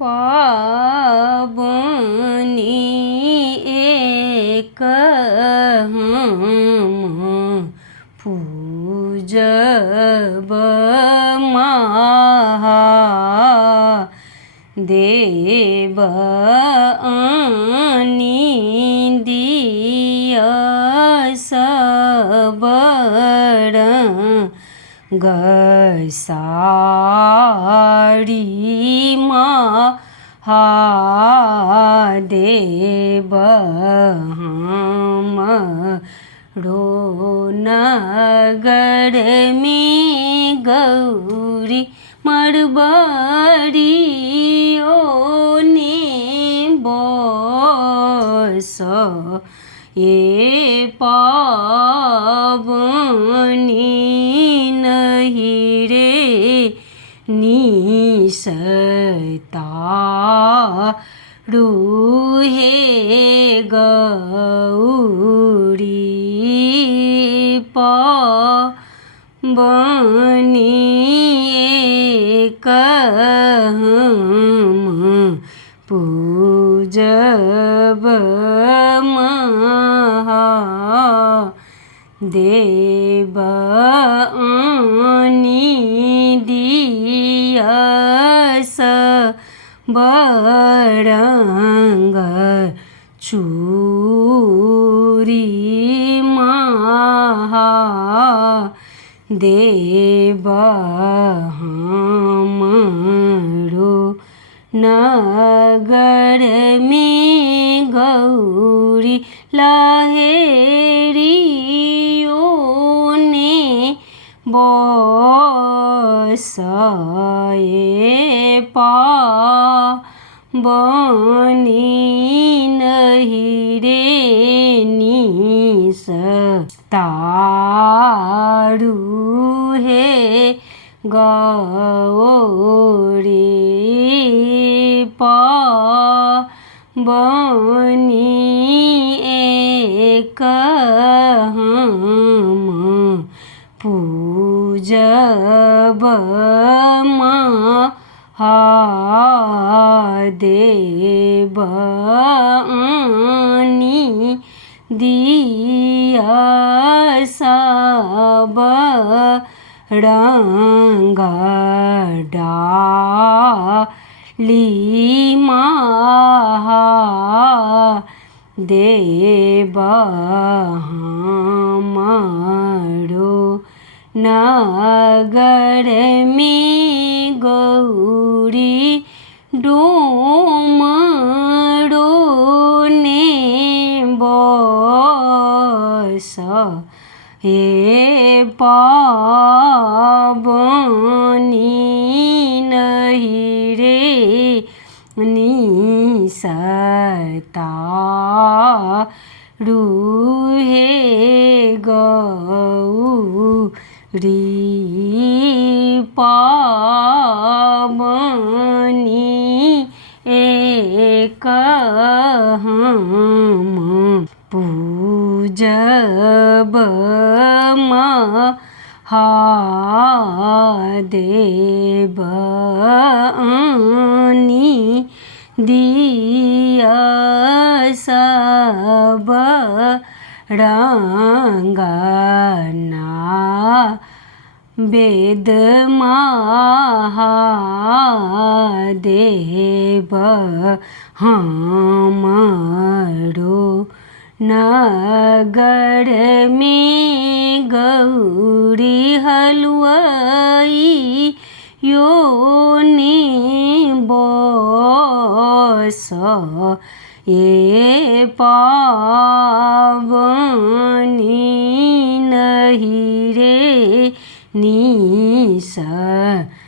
पावनी एक हम पूजब महादेव आनिदिय सबड़ गसाड़ी महादेव हमरो नगर में गौरी मरबड़ियों ने बस ये पावनी नहीं रे निसता रूहे गौरी पावनी एक हम पूजब महादेव आनिदिय सबरंग चूरी महादेव हमरो नगर में गौरी लाहेरियों ने बसाए पावनी नहीं रे निसतारू है गौरी पावनी एक हम पूजब महादेव आनिदिय सबरंग डाली महादेव हमरो नगर में गौरी डोमरो ने बस हे पावनी नहीं रे निसता रूहे गौरी पावनी एक हम पूजब महादेव आनिदिय सबरंग वेद महादेव हमरो नगर में गौरी हलवाई योने बस ये पावनी नहीं रे निसतारू